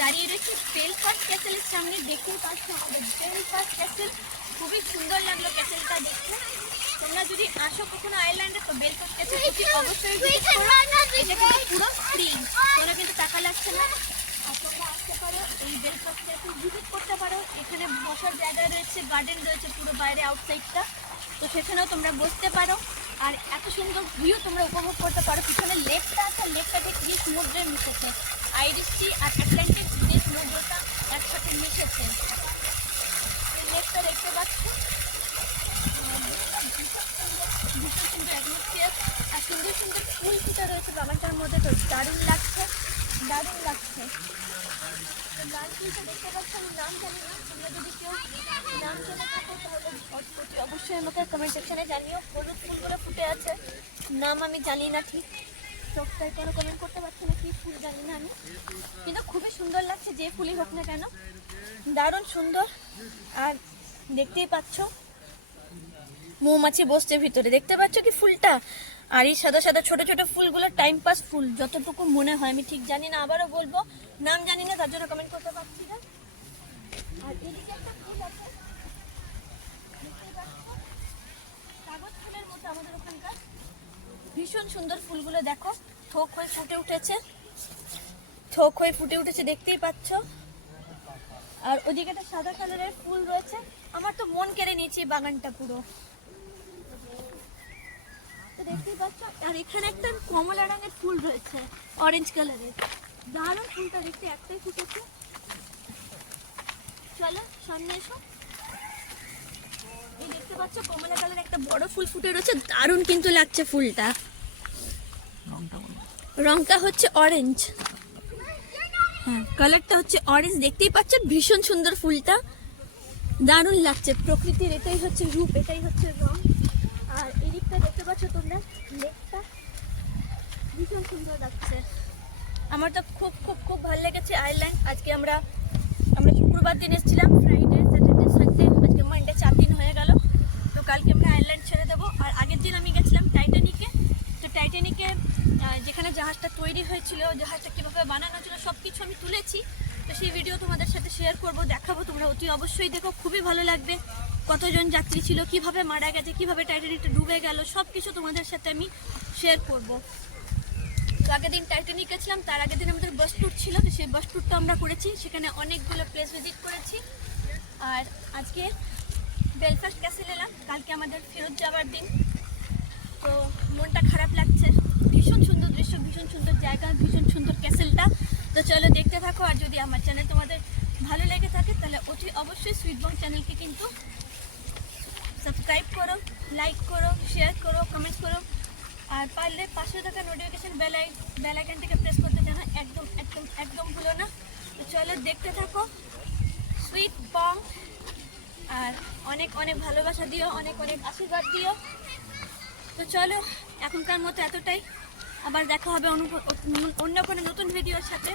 দাঁড়িয়ে রয়েছি বেলফাস্ট ক্যাসেলের সামনে। দেখতেই পাচ্ছ আমাদের বেলফাস্ট ক্যাসেল, খুবই সুন্দর লাগলো ক্যাসেলটা দেখতে। তোমরা যদি আসো কখনো আয়ারল্যান্ডে তো বেলফাস্ট ক্যাসেল অবশ্যই ভিজিট করো। এটা কিন্তু পুরো ফ্রি, তোমরা কিন্তু টাকা লাগছে না। আর তোমরা আসতে পারো, এই বেলফাস্ট ক্যাসেল ভিজিট করতে পারো। এখানে বসার জায়গা রয়েছে, গার্ডেন রয়েছে পুরো বাইরে আউটসাইডটা, তো সেখানেও তোমরা বসতে পারো। আর এত সুন্দর ভিউ তোমরা উপভোগ করতে পারো। পিছনে লেকটা আছে, লেকটা ঠিক কি সমুদ্রে মিশেছে, আইরিশ সি আর আটলান্টিক যে সমুদ্রটা একসাথে মিশেছে। লেকটা দেখতে পাচ্ছ, ভীষণ সুন্দর অ্যাটমসফিয়ার আর সুন্দর সুন্দর ফুল ফুটে রয়েছে বাগানটার মধ্যে, তো দারুণ লাগছে, দারুণ লাগছে। লাল ফুলটা দেখতে পাচ্ছ, আমি নাম জানি না, তোমরা যদি কেউ নাম জেনে থাকো তাহলে অবশ্যই আমাকে কমেন্ট সেকশনে জানিও। হলুদ ফুলগুলো ফুটে আছে, নাম আমি জানি না ঠিক, চোখটায় কেন কমেন্ট করতে পারছি না, কি ফুল জানি না আমি, কিন্তু খুবই সুন্দর লাগছে যে ফুলই হোক না কেন, দারুণ সুন্দর। আর দেখতেই পাচ্ছ মৌমাছি বসছে ভিতরে, দেখতে পাচ্ছ কি ফুলটা। আর এই সাদা সাদা ছোট ছোট ফুলগুলো টাইম পাস ফুল যতটুকু মনে হয়, আমি ঠিক জানি না, আবারও বলবো নাম জানি না, তার জন্য কমেন্ট করতে পারছি না। আর এদিকে একটা ফুল আছে, কাগজ ফুলের মতো আমাদের ওখানকার, ভীষণ সুন্দর ফুলগুলো দেখো, থোক হয়ে ফুটে উঠেছে, থোক হয়ে ফুটে উঠেছে দেখতেই পাচ্ছ। আর ওদিকে একটা সাদা কালারের ফুল রয়েছে, আমার তো মন কেড়ে নিয়েছে বাগানটা পুরো, তো দেখতেই পাচ্ছ। আর এখানে একটা কমলা রঙের ফুল রয়েছে, অরেঞ্জ কালারের, দারুণ ফুলটা দেখতে, একটাই ফুটেছে। চলো সামনে এসো, এই দেখতে পাচ্ছ কমলা কালার একটা বড় ফুল ফুটে রয়েছে, দারুণ কিন্তু লাগছে ফুলটা। রংটা হচ্ছে অরেঞ্জ, হ্যাঁ কালারটা হচ্ছে অরেঞ্জ, দেখতেই পাচ্ছ ভীষণ সুন্দর ফুলটা, দারুণ লাগছে। প্রকৃতির এটাই হচ্ছে রূপ, এটাই হচ্ছে রং। আর এদিকটা দেখতে পাচ্ছ তোমরা, লেকটা ভীষণ সুন্দর লাগছে। আমার তো খুব খুব খুব ভালো লেগেছে আয়ারল্যান্ড। আজকে আমরা শুক্রবার দিন এসেছিলাম, ফ্রাইডে স্যাটারডে সানডে, আজকে মানডে, 4 দিন হয়ে গেল। তো কালকে আমরা আয়ারল্যান্ড ছেড়ে দেবো। আর আগের দিন আমি গেছিলাম টাইটানিকে, তো টাইটানিকে যেখানে জাহাজটা তৈরি হয়েছিল, জাহাজটা কীভাবে বানানো ছিল সব কিছু আমি তুলেছি, তো সেই ভিডিও তোমাদের সাথে শেয়ার করব, দেখাবো, তোমরা অতি অবশ্যই দেখো, খুবই ভালো লাগবে। কতজন যাত্রী ছিল, কিভাবে মারা গেছে, কিভাবে টাইটানিকটা ডুবে গেল, সব কিছু তোমাদের সাথে আমি শেয়ার করব। তো আগের দিন টাইটানিক গেছিলাম, তার আগের দিন আমাদের বাস ট্যুর ছিল, তো সেই বাস ট্যুরটা আমরা করেছি, সেখানে অনেকগুলো প্লেস ভিজিট করেছি। আর আজকে বেলফাস্ট ক্যাসেল এলাম, কালকে আমাদের ফেরত যাওয়ার দিন, তো মনটা খারাপ লাগছে। ভীষণ সুন্দর দৃশ্য, ভীষণ সুন্দর জায়গা, ভীষণ সুন্দর ক্যাসেলটা। তো চলো দেখতে থাকো। আর যদি আমার চ্যানেল তোমাদের ভালো লেগে থাকে তাহলে অতি অবশ্যই সুইট বং চ্যানেলকে কিন্তু সাবস্ক্রাইব করো, লাইক করো, শেয়ার করো, কমেন্ট করো, আর পারলে পাশে থাকা নোটিফিকেশন বেল আইকনটাকে প্রেস করতে জানো, একদম একদম একদম ভুলো না। তো চলো দেখতে থাকো সুইট বং, আর অনেক অনেক ভালোবাসা দিও, অনেক অনেক আশীর্বাদ দিও। তো চলো এখনকার মতো এতটাই, আবার দেখা হবে অন্য কোনো নতুন ভিডিওর সাথে।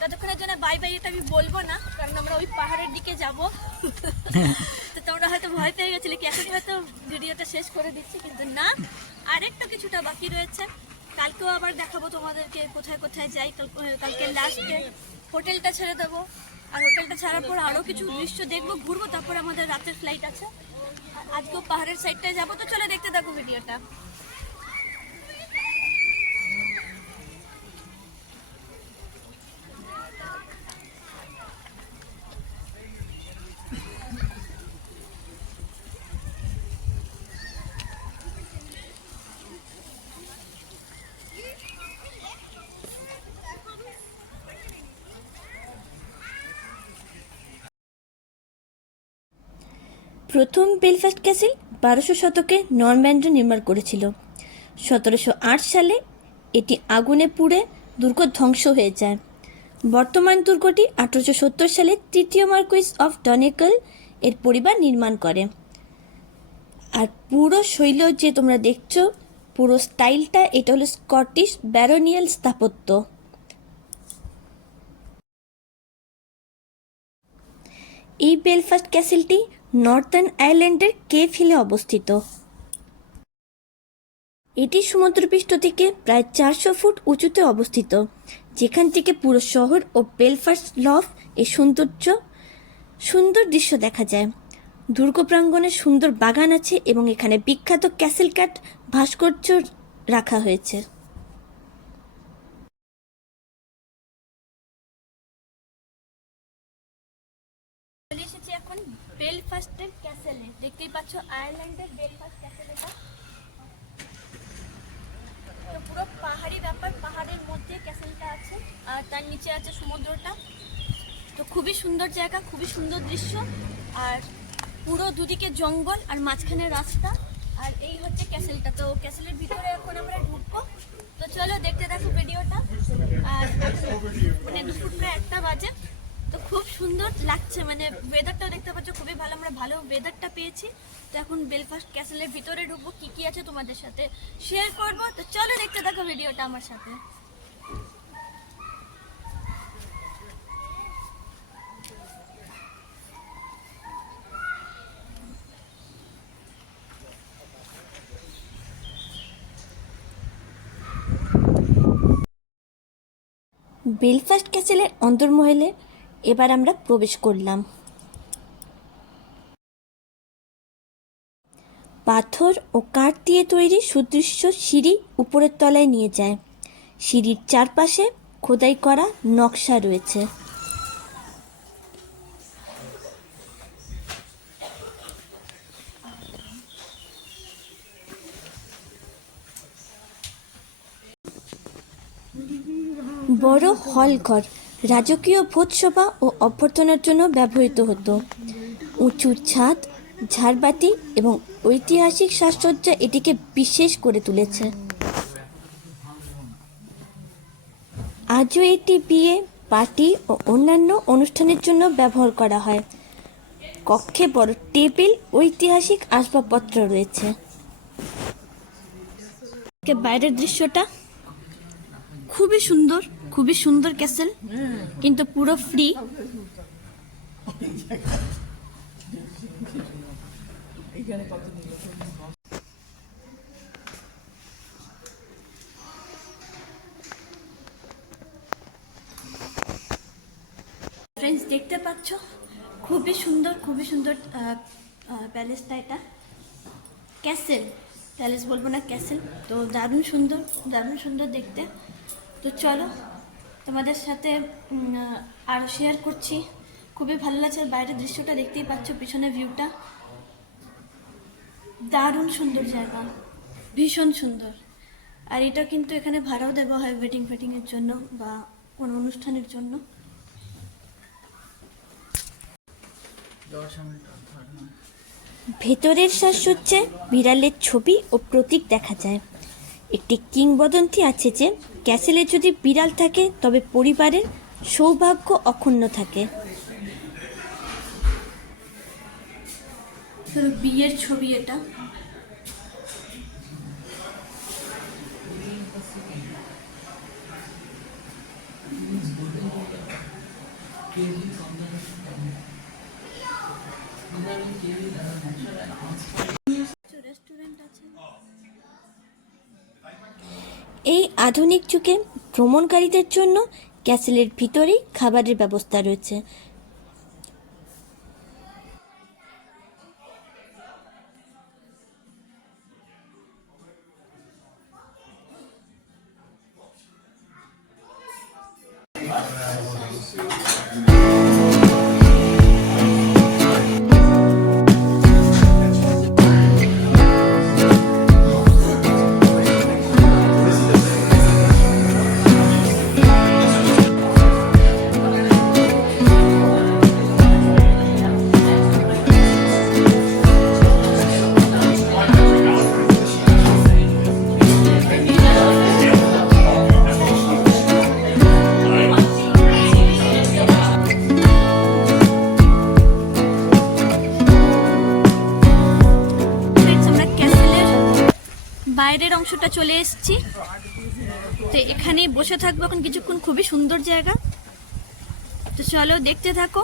ততক্ষণের জন্য বাই বাই, এটা আমি বলবো না, কারণ আমরা ওই পাহাড়ের দিকে যাব। তো তোমরা হয়তো ভয় পেয়ে গেছিলে কি এখন হয়তো ভিডিওটা শেষ করে দিচ্ছি, কিন্তু না, আরেকটা কিছুটা বাকি রয়েছে। কালকেও আবার দেখাবো তোমাদেরকে কোথায় কোথায় যাই। কালকে লাস্টে হোটেলটা ছেড়ে দেবো, আর হোটেলটা ছাড়ার পর আরও কিছু দৃশ্য দেখবো, ঘুরবো, তারপর আমাদের রাতের ফ্লাইট আছে। আজকেও পাহাড়ের সাইডটায় যাবো, তো চলো দেখতে থাকো ভিডিওটা। প্রথম বেলফাস্ট ক্যাসেল 1200 শতকে নরম্যানরা নির্মাণ করেছিল। 1708 সালে এটি আগুনে পুড়ে দুর্গ ধ্বংস হয়ে যায়। বর্তমান দুর্গটি 1870 সালে তৃতীয় মার্কুইস অফ ডনেকেল এর পরিবার নির্মাণ করে। আর পুরো শৈল যে তোমরা দেখছো, পুরো স্টাইলটা, এটা হলো স্কটিশ ব্যারোনিয়াল স্থাপত্য। এই বেলফাস্ট ক্যাসেলটি নর্দার্ন আয়ারল্যান্ডের কেভ হিলে অবস্থিত। এটি সমুদ্রপৃষ্ঠ থেকে প্রায় 400 ফুট উঁচুতে অবস্থিত। যেখান থেকে পুরো শহর ও বেলফাস্ট লফ এই সুন্দর দৃশ্য দেখা যায়। দুর্গ প্রাঙ্গণে সুন্দর বাগান আছে এবং এখানে বিখ্যাত ক্যাসেল কাট ভাস্কর্য রাখা হয়েছে। চলে এসেছি এখন বেলফাস্টের ক্যাসেলে। দেখতেই পাচ্ছ আয়ারল্যান্ডের বেলফাস্ট ক্যাসেল এটা। তো পুরো পাহাড়ি ব্যাপার, পাহাড়ের মধ্যে ক্যাসেলটা আছে আর তার নিচে আছে সমুদ্রটা। তো খুবই সুন্দর জায়গা, খুবই সুন্দর দৃশ্য, আর পুরো দুদিকে জঙ্গল আর মাঝখানে রাস্তা। আর এই হচ্ছে ক্যাসেলটা। তো ক্যাসেলের ভিতরে এখন আমরা ঢুকবো। তো চলো দেখতে থাকো ভিডিওটা। আর মানে দুপুর প্রায় 1টা বাজে। তো খুব সুন্দর লাগছে, মানে ওয়েদারটাও দেখতে পাচ্ছ খুবই ভালো, আমরা ভালো ওয়েদারটা পেয়েছি। তো এখন বেলফাস্ট ক্যাসেলের ভিতরে ঢুকবো, কি কি আছে তোমাদের সাথে শেয়ার করবো। তো চলো দেখতে থাকো ভিডিওটা আমার সাথে। বেলফাস্ট ক্যাসেলের অন্দরমহলে এবার আমরা প্রবেশ করলাম। পাথর ও কাঠ দিয়ে তৈরি সুদৃশ্য সিঁড়ি উপরের তলায় নিয়ে যায়। সিঁড়ির চারপাশে খোদাই করা নকশা রয়েছে। বড় হল ঘর রাজকীয় ভোজসভা ও অভ্যর্থনার জন্য ব্যবহৃত হতো। উঁচু ছাদ, ঝাড়বাতি এবং ঐতিহাসিক সাজসজ্জা এটিকে বিশেষ করে তুলেছে। আজও এটি বিয়ে, পার্টি ও অন্যান্য অনুষ্ঠানের জন্য ব্যবহার করা হয়। কক্ষে বড় টেবিল, ঐতিহাসিক আসবাবপত্র রয়েছে। বাইরের দৃশ্যটা খুবই সুন্দর, খুবই সুন্দর ক্যাসেল, কিন্তু পুরো ফ্রি। ফ্রেন্ডস দেখতে পাচ্ছ খুবই সুন্দর, খুবই সুন্দর প্যালেসটা। এটা ক্যাসেল, প্যালেস বলবো না, ক্যাসেল। তো দারুণ সুন্দর, দারুণ সুন্দর দেখতে। তো চলো তোমাদের সাথে আরও শেয়ার করছি। খুবই ভালো লাগছে। আর বাইরের দৃশ্যটা দেখতেই পাচ্ছ, পিছনে ভিউটা দারুণ সুন্দর জায়গা, ভীষণ সুন্দর। আর এটা কিন্তু এখানে ভাড়াও দেওয়া হয় ওয়েডিংয়ের জন্য বা কোনো অনুষ্ঠানের জন্য। ভেতরের সাজসজ্জায় বিড়ালের ছবি ও প্রতীক দেখা যায়। একটি কিংবদন্তি আছে যে ক্যাসেলে যদি বিড়াল থাকে তবে পরিবারের সৌভাগ্য অক্ষুণ্ণ থাকে। বিয়ের ছবি এটা। রেস্টুরেন্ট আছে। এই আধুনিক যুগে ভ্রমণকারীদের জন্য ক্যাসেলের ভিতরেই খাবারের ব্যবস্থা রয়েছে। বাইরের অংশটা চলে এসেছি। তো এখানেই বসে থাকবো এখন কিছুক্ষণ। খুবই সুন্দর জায়গা। তো চলো দেখতে থাকো।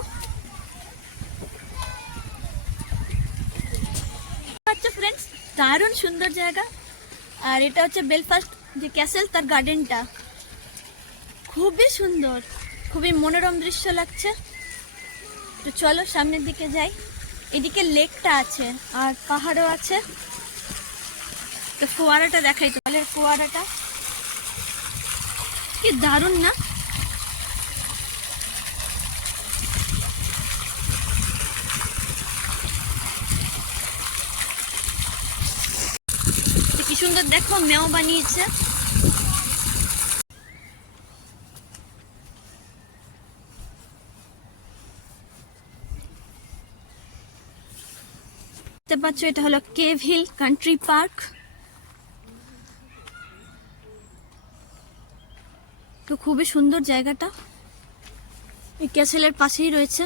আচ্ছা ফ্রেন্ডস, দারুণ সুন্দর জায়গা। আর এটা হচ্ছে বেলফাস্ট যে ক্যাসেল, তার গার্ডেনটা খুবই সুন্দর, খুবই মনোরম দৃশ্য লাগছে। তো চলো সামনের দিকে যাই। এদিকে লেকটা আছে আর পাহাড়ও আছে। তো ফোয়ারাটা দেখাই, তো জলের ফোয়ারাটা কি দারুণ না? তো কি সুন্দর দেখো, মেও বানিয়েছে। দেখতে পাচ্ছ এটা হলো কেভ হিল কান্ট্রি পার্ক। তো খুবই সুন্দর জায়গাটা, এই ক্যাসেলের পাশেই রয়েছে।